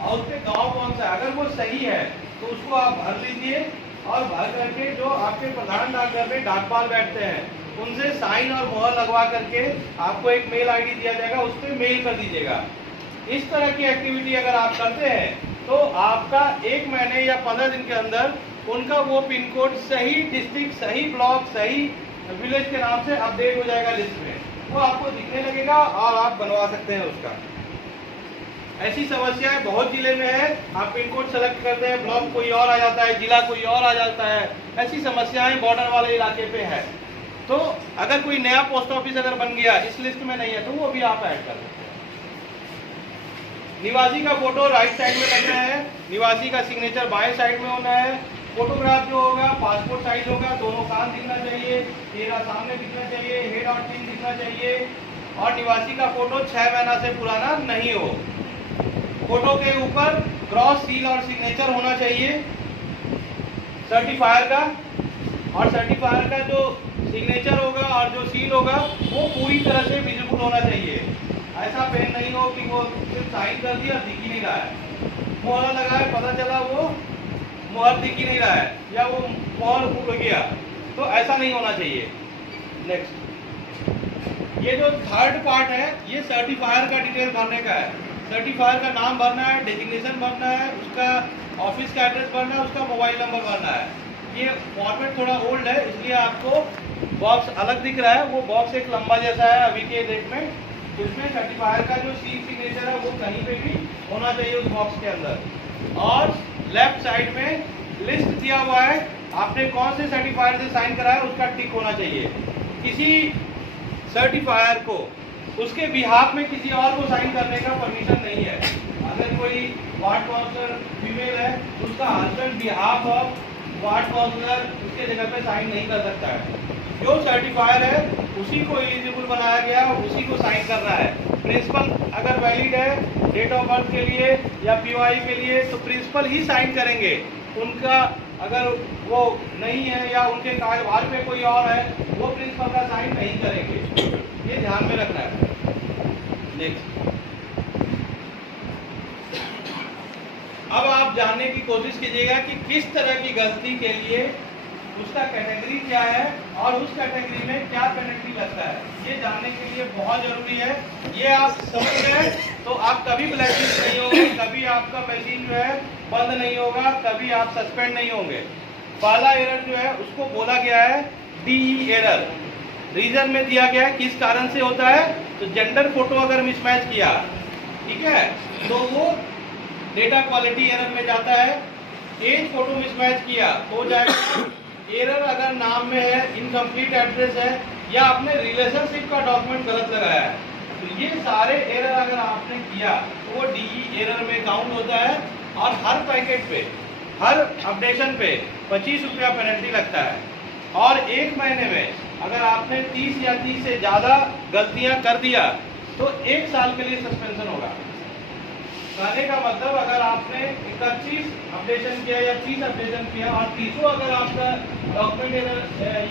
और उसके गांव कौन सा है। अगर वो सही है तो उसको आप भर लीजिए और भर करके जो आपके प्रधान डाकघर में डाकपाल बैठते हैं उनसे साइन और मोहर लगवा करके आपको एक मेल आईडी दिया जाएगा, उस पर मेल कर दीजिएगा। इस तरह की एक्टिविटी अगर आप करते हैं तो आपका 1 महीने या 15 दिन के अंदर उनका वो पिन कोड सही डिस्ट्रिक्ट, सही ब्लॉक, सही विलेज के नाम से अपडेट हो जाएगा लिस्ट में, वो आपको दिखने लगेगा और आप बनवा सकते हैं उसका। ऐसी समस्याएं बहुत जिले में है, आप पिन कोड सेलेक्ट करते हैं, ब्लॉक कोई और आ जाता है, जिला कोई और आ जाता है, ऐसी समस्याएं बॉर्डर वाले इलाके पे है। तो अगर कोई नया पोस्ट ऑफिस अगर बन गया इस लिस्ट में नहीं है तो वो भी आप ऐड कर सकते हैं। निवासी का फोटो राइट साइड में लगना है, निवासी का सिग्नेचर बाएं साइड में होना है, फोटोग्राफ जो होगा पासपोर्ट साइज होगा, दोनों कान दिखना चाहिए, चेहरा सामने दिखना चाहिए, हेड और चिन दिखना चाहिए, और निवासी का फोटो 6 महीना से पुराना नहीं हो। फोटो के ऊपर क्रॉस, सील और सिग्नेचर होना चाहिए सर्टिफायर का, और सर्टिफायर का जो सिग्नेचर होगा और जो सील होगा वो पूरी तरह से विजिबल होना चाहिए। ऐसा पेन नहीं हो कि वो सिर्फ साइन कर दिया दिख ही नहीं रहा है, मोहर लगाए पता चला वो मोहर दिख ही नहीं रहा है या वो मोहर उड़ गया, तो ऐसा नहीं होना चाहिए। नेक्स्ट, ये जो थर्ड पार्ट है ये सर्टिफायर का डिटेल भरने का है। सर्टिफायर का नाम भरना है, डेजिग्नेशन भरना है, उसका ऑफिस का एड्रेस भरना है, उसका मोबाइल नंबर भरना है। ये फॉर्मेट थोड़ा ओल्ड है इसलिए आपको बॉक्स अलग दिख रहा है, वो बॉक्स एक लंबा जैसा है अभी के डेट में। इसमें सर्टिफायर का जो सील सिग्नेचर है वो कहीं पे भी होना चाहिए उस बॉक्स के अंदर। और लेफ्ट साइड में लिस्ट दिया हुआ है, आपने कौन से सर्टिफायर से साइन करा है उसका टिक होना चाहिए। किसी सर्टिफायर को उसके बिहाफ में किसी और को साइन करने का परमिशन नहीं है। अगर कोई वार्ड काउंसलर फीमेल है उसका husband behalf of ward councillor उसके जगह पे साइन नहीं कर सकता है। जो सर्टिफायर है उसी को एलिजिबल बनाया गया, उसी को साइन करना है। प्रिंसिपल अगर वैलिड है डेट ऑफ बर्थ के लिए या पीओआई के लिए तो प्रिंसिपल ही साइन करेंगे। उनका अगर वो नहीं है या उनके कार्यभार पे कोई और है वो प्रिंसिपल का साइन नहीं करेंगे, ये ध्यान में रखना है। नेक्स्ट, अब आप जानने की कोशिश कीजिएगा कि किस तरह की गलती के लिए उसका कैटेगरी क्या है और उस कैटेगरी में क्या पेनल्टी लगता है, ये जानने के लिए बहुत जरूरी है। ये आप समझ गए तो आप कभी ब्लैकलिस्ट नहीं होंगे, कभी आपका मशीन जो है बंद नहीं होगा, कभी आप सस्पेंड नहीं होंगे। पहला एरर जो है उसको बोला गया है DE एरर। रीजन में दिया गया है किस कारण से होता है, तो जेंडर फोटो अगर मिसमैच किया, ठीक है, तो वो डेटा क्वालिटी एरर में जाता है। एज फोटो मिसमैच किया तो जाएगा। एरर अगर नाम में है, इनकम्प्लीट एड्रेस है, या आपने रिलेशनशिप का डॉक्यूमेंट गलत लगाया है, तो ये सारे एरर अगर आपने किया तो वो DE एरर में काउंट होता है। और हर पैकेट पे, हर अपडेशन पे 25 रुपया पेनल्टी लगता है। और एक महीने में अगर आपने 30 या 30 से ज़्यादा गलतियां कर दिया तो 1 साल के लिए सस्पेंशन होगा। कहने का मतलब अगर आपने 31 अपडेशन किया या 30 अपडेशन किया और 30 अगर आपका डॉक्यूमेंट एरर,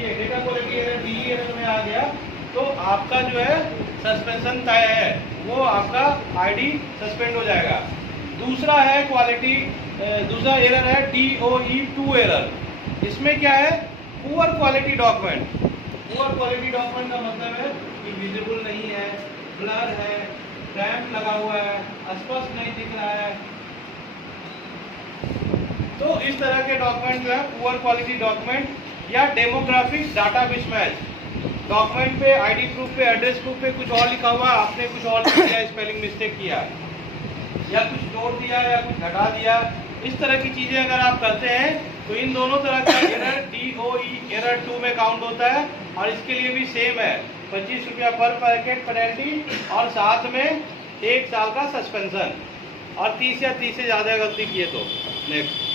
ये data quality error DE error में आ गया, तो आपका जो है सस्पेंशन तय है, वो आपका ID सस्पेंड हो जाएगा। दूसरा है क्वालिटी, दूसरा एरर है DOE2 एरर। इसमें क्या है, poor quality document. Poor quality document का मतलब है कि विजिबल नहीं है, ब्लर है, रैम्प लगा हुआ है, स्पष्ट नहीं दिख रहा है। तो इस तरह के डॉक्यूमेंट जो है पुअर क्वालिटी डॉक्यूमेंट। या डेमोग्राफिक डाटा मिसमैच, डॉक्यूमेंट पे ID प्रूफ पे, एड्रेस प्रूफ पे कुछ और लिखा हुआ, आपने कुछ और लिख दिया, स्पेलिंग मिस्टेक किया, या कुछ जोड़ दिया या कुछ घटा दिया। इस तरह की चीजें अगर आप करते हैं तो इन दोनों तरह का एरर DOE एरर 2 में काउंट होता है। और इसके लिए भी सेम है, 25 रुपया पर पैकेट पेनल्टी और साथ में 1 साल का सस्पेंशन, और 30 या 30 से ज़्यादा गलती किए तो। नेक्स्ट,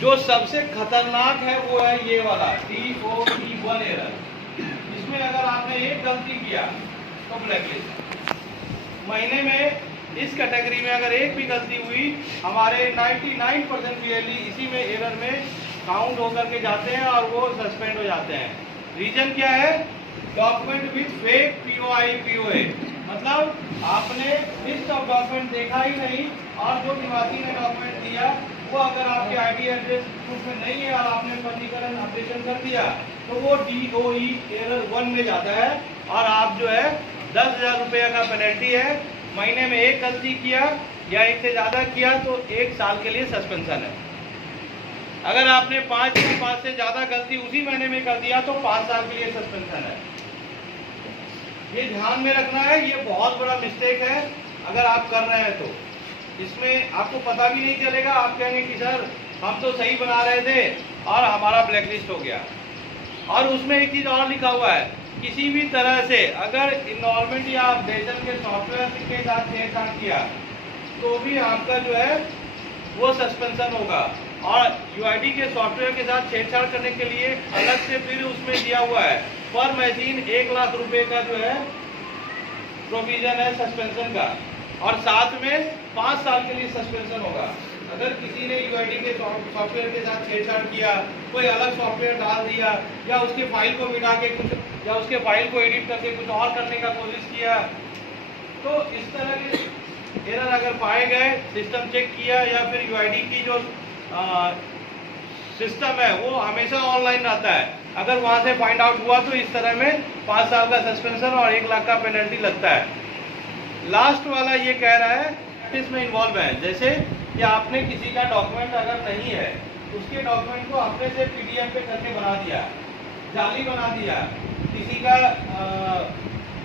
जो सबसे खतरनाक है वो है ये वाला DOE1 एरर। इसमें अगर आपने एक गलती किया तो ब्लैकलिस्ट। महीने में इस कैटेगरी में अगर एक भी गलती हुई, हमारे 99% क्लियरली इसी में एरर में काउंट होकर के जाते हैं और वो सस्पेंड हो जाते हैं। रीजन क्या है, डॉक्यूमेंट विथ फेक POA, मतलब आपने लिस्ट ऑफ डॉक्यूमेंट देखा ही नहीं और जो निवासी ने डॉक्यूमेंट दिया वो अगर आपके ID एड्रेस प्रूफ में नहीं है और आपने पंजीकरण अपडेशन कर दिया तो वो DOE एरर 1 में जाता है और आप जो है 10,000 रुपये का पेनल्टी है। महीने में एक गलती किया या एक से ज़्यादा किया तो 1 साल के लिए सस्पेंशन है। अगर आपने 5 या 5 से ज़्यादा गलती उसी महीने में कर दिया तो 5 साल के लिए सस्पेंशन है। ये ध्यान में रखना है, ये बहुत बड़ा मिस्टेक है अगर आप कर रहे हैं तो। इसमें आपको पता भी नहीं चलेगा, आप कहेंगे कि सर हम तो सही बना रहे थे और हमारा ब्लैकलिस्ट हो गया। और उसमें एक चीज़ और लिखा हुआ है, किसी भी तरह से अगर इन्वॉल्वमेंट या अपडेशन के सॉफ्टवेयर के साथ छेड़छाड़ किया तो भी आपका जो है वो सस्पेंशन होगा। और UID के सॉफ्टवेयर के साथ छेड़छाड़ करने के लिए अलग से फिर उसमें दिया हुआ है, पर मशीन 1 लाख रुपए का जो है प्रोविजन है सस्पेंशन का, और साथ में 5 साल के लिए सस्पेंशन होगा। अगर किसी ने UID के सॉफ्टवेयर के साथ छेड़छाड़ किया, कोई अलग सॉफ्टवेयर डाल दिया या उसके फाइल को मिटा के कुछ, या उसके फाइल को एडिट करके कुछ और करने का कोशिश किया, तो इस तरह के एरर अगर पाए गए, सिस्टम चेक किया या फिर UID की जो सिस्टम है वो हमेशा ऑनलाइन रहता है, अगर वहाँ से फाइंड आउट हुआ तो इस तरह में 5 साल का सस्पेंशन और 1 लाख का पेनल्टी लगता है। लास्ट वाला ये कह रहा है इसमें इन्वॉल्व है, जैसे कि आपने किसी का डॉक्यूमेंट अगर नहीं है, उसके डॉक्यूमेंट को अपने से PDF पे करके बना दिया, जाली बना दिया, किसी का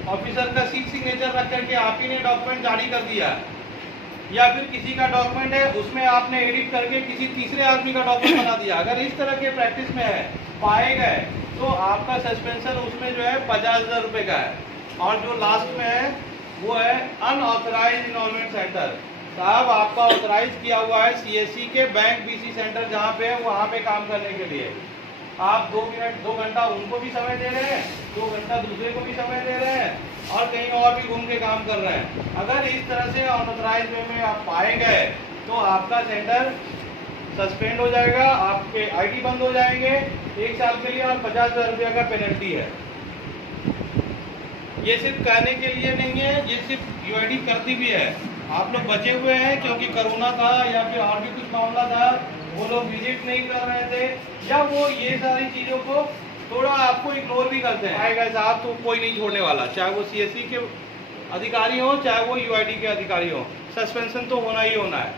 ऑफिसर का सिग्नेचर रख करके आप ही ने डॉक्यूमेंट जारी कर दिया, या फिर किसी का डॉक्यूमेंट है उसमें आपने एडिट करके किसी तीसरे आदमी का डॉक्यूमेंट बना दिया, अगर इस तरह के प्रैक्टिस में है पाए गए तो आपका सस्पेंशन उसमें जो है 50,000 रुपये का है। और जो लास्ट में है वो है अनऑथराइज इन्वॉल्वमेंट सेंटर। साहब आपका ऑथराइज किया हुआ है CSC के बैंक BC सेंटर जहाँ पे है वहाँ पे काम करने के लिए, आप 2 घंटा उनको भी समय दे रहे हैं, 2 घंटा दूसरे को भी समय दे रहे हैं और कहीं और भी घूम के काम कर रहे हैं। अगर इस तरह से अनऑथराइज वे में आप पाए गए तो आपका सेंटर सस्पेंड हो जाएगा, आपके ID बंद हो जाएंगे 1 साल के लिए और 50,000 रुपये का पेनल्टी है। ये सिर्फ कहने के लिए नहीं है, ये सिर्फ UID करती भी है। आप लोग बचे हुए हैं क्योंकि कोरोना था या फिर और भी कुछ मामला था, वो लोग विजिट नहीं कर रहे थे, या वो ये सारी चीज़ों को थोड़ा आपको इग्नोर भी करते हैं। आएगा साहब तो कोई नहीं छोड़ने वाला, चाहे वो CSE के अधिकारी हो चाहे वो UID के अधिकारी हो, सस्पेंशन तो होना ही होना है।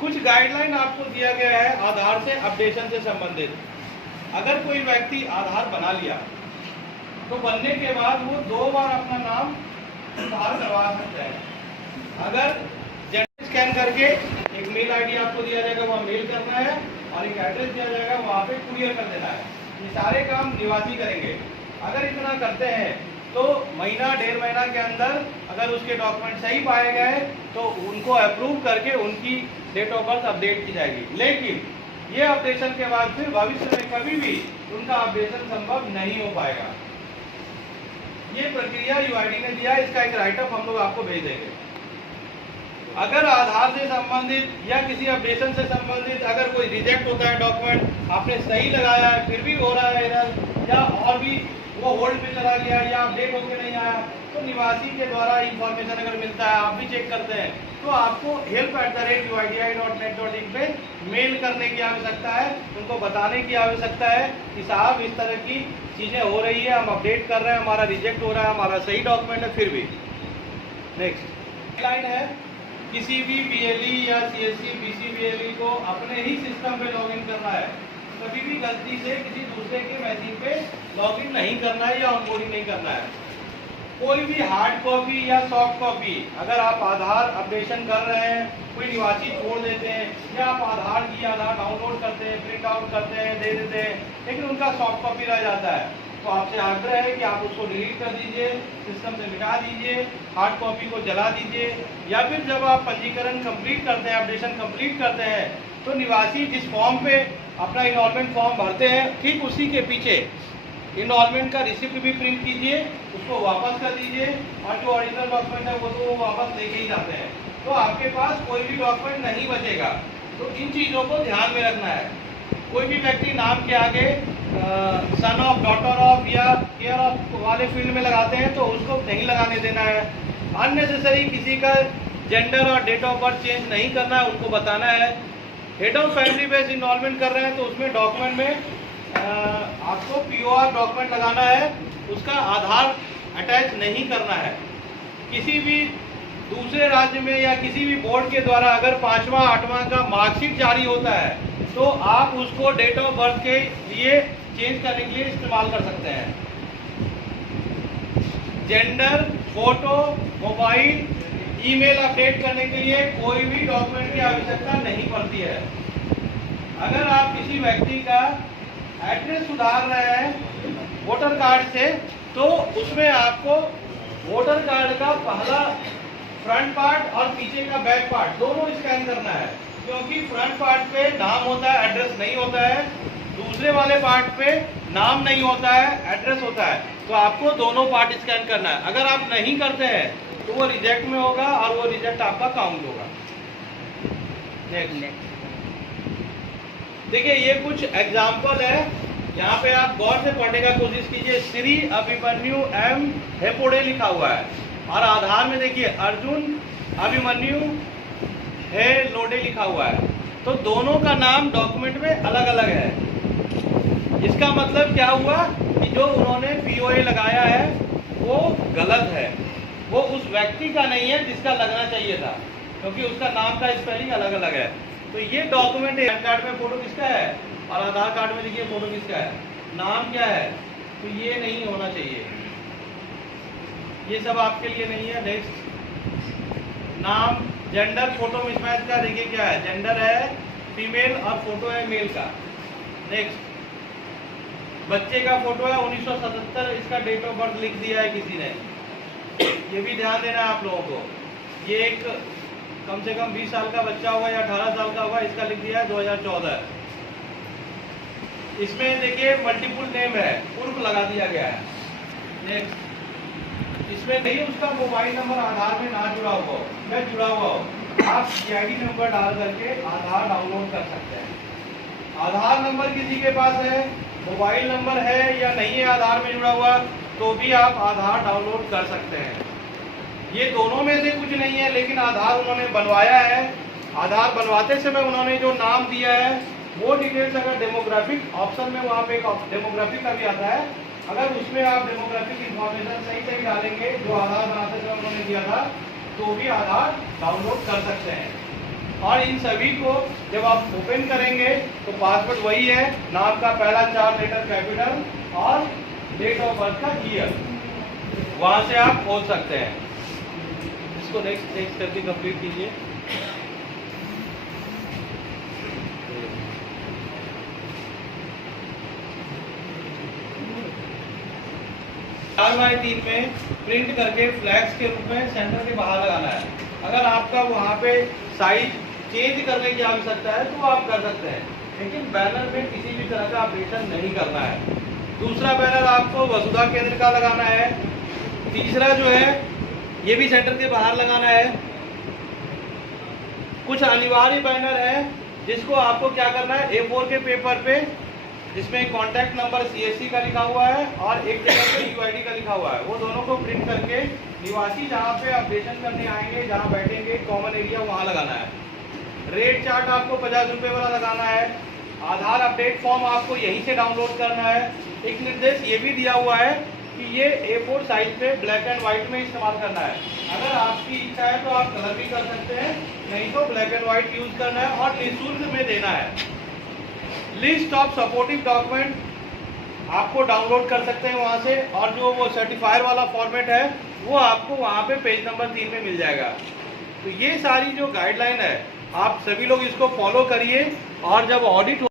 कुछ गाइडलाइन आपको दिया गया है आधार से अपडेशन से संबंधित। अगर कोई व्यक्ति आधार बना लिया तो बनने के बाद वो 2 बार अपना नाम सुधार करवा सकते हैं। अगर जेंडर स्कैन करके एक मेल ID आपको दिया जाएगा, वहाँ मेल करना है, और एक एड्रेस दिया जाएगा, वहाँ पे कुरियर कर देना है। ये सारे काम निवासी करेंगे। अगर इतना करते हैं तो महीना 1.5 महीना के अंदर अगर उसके डॉक्यूमेंट सही पाए गए तो उनको अप्रूव करके उनकी डेट ऑफ बर्थ अपडेट की जाएगी। लेकिन ये अपडेशन के बाद फिर भविष्य में कभी भी उनका अपडेशन संभव नहीं हो पाएगा। ये प्रक्रिया UID ने दिया, इसका एक राइटअप हम लोग आपको भेज देंगे। अगर आधार से संबंधित या किसी अपडेशन से संबंधित अगर कोई रिजेक्ट होता है डॉक्यूमेंट, आपने सही लगाया है फिर भी हो रहा है एरर, या और भी वो होल्ड पे चला गया या अपडेट होकर नहीं आया, तो निवासी के द्वारा इंफॉर्मेशन अगर मिलता है, आप भी चेक करते हैं, तो आपको help@uidi.net.in पे मेल करने की आवश्यकता है, उनको बताने की आवश्यकता है कि साहब इस तरह की चीज़ें हो रही है, हम अपडेट कर रहे हैं, हमारा रिजेक्ट हो रहा है, हमारा सही डॉक्यूमेंट है फिर भी। नेक्स्ट लाइन है, किसी भी BLE या CSE BC BLE को अपने ही सिस्टम पे लॉगिन करना है। कभी भी गलती से किसी दूसरे के मशीन पे लॉगिन नहीं करना है या ऑनबोर्डिंग नहीं करना है। कोई भी हार्ड कॉपी या सॉफ्ट कॉपी अगर आप आधार अपडेशन कर रहे हैं, कोई निवासी छोड़ देते हैं, या आप आधार डाउनलोड करते हैं, प्रिंट आउट करते हैं, दे देते हैं, लेकिन उनका सॉफ्ट कॉपी रह जाता है, तो आपसे आग्रह है कि आप उसको डिलीट कर दीजिए, सिस्टम से मिटा दीजिए, हार्ड कॉपी को जला दीजिए, या फिर जब आप पंजीकरण कंप्लीट करते हैं, अपडेशन कंप्लीट करते हैं, तो निवासी जिस फॉर्म पे अपना इनरोलमेंट फॉर्म भरते हैं, ठीक उसी के पीछे इनरोलमेंट का रिसिप्ट भी प्रिंट कीजिए, उसको वापस कर दीजिए, और जो ओरिजिनल डॉक्यूमेंट है वो तो वो वापस लेके ही जाते हैं, तो आपके पास कोई भी डॉक्यूमेंट नहीं बचेगा। तो इन चीज़ों को ध्यान में रखना है। कोई भी व्यक्ति नाम के आगे सन ऑफ, डॉटर ऑफ या केयर ऑफ वाले फील्ड में लगाते हैं तो उसको नहीं लगाने देना है। अननेसेसरी किसी का जेंडर और डेट ऑफ बर्थ चेंज नहीं करना है, उनको बताना है। Head of family based involvement कर रहे हैं तो उसमें डॉक्यूमेंट में आपको POR डॉक्यूमेंट लगाना है, उसका आधार अटैच नहीं करना है। किसी भी दूसरे राज्य में या किसी भी बोर्ड के द्वारा अगर 5वां 8वां का मार्कशीट जारी होता है तो आप उसको डेट ऑफ बर्थ के लिए चेंज करने के लिए इस्तेमाल कर सकते हैं। Gender, photo, mobile, email update करने के लिए कोई भी डॉक्यूमेंट की आवश्यकता नहीं पड़ती है। अगर आप किसी व्यक्ति का एड्रेस सुधार रहे हैं वोटर कार्ड से, तो उसमें आपको वोटर कार्ड का पहला फ्रंट पार्ट और पीछे का बैक पार्ट दोनों स्कैन करना है, क्योंकि फ्रंट पार्ट पे नाम होता है, एड्रेस नहीं होता है, दूसरे वाले पार्ट पे नाम नहीं होता है, एड्रेस होता है, तो आपको दोनों पार्ट स्कैन करना है। अगर आप नहीं करते हैं तो वो रिजेक्ट में होगा और वो रिजेक्ट आपका काउंट होगा। नेक्स्ट देखिए, ये कुछ एग्जाम्पल है, यहाँ पे आप गौर से पढ़ने का कोशिश कीजिए। श्री अभिमन्यु M हेपोड़े लिखा हुआ है, और आधार में देखिए अर्जुन अभिमन्यु है लोडे लिखा हुआ है, तो दोनों का नाम डॉक्यूमेंट में अलग अलग है। इसका मतलब क्या हुआ कि जो उन्होंने POA लगाया है वो गलत है, वो उस व्यक्ति का नहीं है जिसका लगना चाहिए था, क्योंकि उसका नाम का स्पेलिंग अलग अलग है। तो ये डॉक्यूमेंट पैन कार्ड में फोटो किसका है और आधार कार्ड में देखिए फोटो किसका है, नाम क्या है, तो ये नहीं होना चाहिए, ये सब आपके लिए नहीं है। नेक्स्ट, नाम, जेंडर, फोटो मिसमैच का देखिए क्या है, जेंडर है फीमेल और फोटो है मेल का। नेक्स्ट, बच्चे का फोटो है 1977, इसका डेट ऑफ बर्थ लिख दिया है किसी ने, ये भी ध्यान देना है आप लोगों को। ये एक कम से कम 20 साल का बच्चा होगा या 18 साल का होगा, इसका लिख दिया है 2014। इसमें देखिए मल्टीपुल नेम है, उर्फ लगा दिया गया है। नेक्स्ट, इसमें नहीं उसका मोबाइल नंबर आधार में ना जुड़ा हुआ हो या जुड़ा हुआ हो, आप CID नंबर डाल करके आधार डाउनलोड कर सकते हैं। आधार नंबर किसी के पास है, मोबाइल नंबर है या नहीं है आधार में जुड़ा हुआ, तो भी आप आधार डाउनलोड कर सकते हैं। ये दोनों में से कुछ नहीं है, लेकिन आधार उन्होंने बनवाया है, आधार बनवाते समय उन्होंने जो नाम दिया है वो डिटेल्स अगर डेमोग्राफिक ऑप्शन में वहाँ पे एक डेमोग्राफिक का भी आता है, अगर उसमें आप डेमोग्राफिक इंफॉर्मेशन सही डालेंगे जो आधार बनाते समय उन्होंने दिया था, तो भी आधार डाउनलोड कर सकते हैं। और इन सभी को जब आप ओपन करेंगे तो पासवर्ड वही है, नाम का पहला 4 लेटर कैपिटल और डेट ऑफ बर्थ का ईयर, वहाँ से आप खोल सकते हैं। इसको नेक्स्ट करके कंप्लीट कीजिए। 4x3 में प्रिंट करके फ्लैक्स के रूप में सेंटर के बाहर लगाना है। अगर आपका वहाँ पे साइज चेंज करने की आवश्यकता है तो आप कर सकते हैं, लेकिन बैनर में किसी भी तरह का ऑपरेशन नहीं करना है। दूसरा बैनर आपको वसुधा केंद्र का लगाना है। तीसरा जो है ये भी सेंटर के बाहर लगाना है। कुछ अनिवार्य बैनर है जिसको आपको क्या करना है, A4 के पेपर पे जिसमें कॉन्टैक्ट नंबर CSC का लिखा हुआ है और एक जगह पे UID का लिखा हुआ है, वो दोनों को प्रिंट करके निवासी जहाँ पे अपडेशन करने आएंगे, जहाँ बैठेंगे कॉमन एरिया, वहाँ लगाना है। रेट चार्ट आपको 50 रुपये वाला लगाना है। आधार अपडेट फॉर्म आपको यहीं से डाउनलोड करना है। एक निर्देश ये भी दिया हुआ है कि ये A4 साइज पे ब्लैक एंड व्हाइट में इस्तेमाल करना है। अगर आपकी इच्छा है तो आप कलर भी कर सकते हैं, नहीं तो ब्लैक एंड व्हाइट यूज करना है और निःशुल्क में देना है। लिस्ट ऑफ सपोर्टिव डॉक्यूमेंट आपको डाउनलोड कर सकते हैं वहाँ से, और जो वो सर्टिफायर वाला फॉर्मेट है वो आपको वहाँ पे पेज नंबर 3 में मिल जाएगा। तो ये सारी जो गाइडलाइन है आप सभी लोग इसको फॉलो करिए, और जब ऑडिट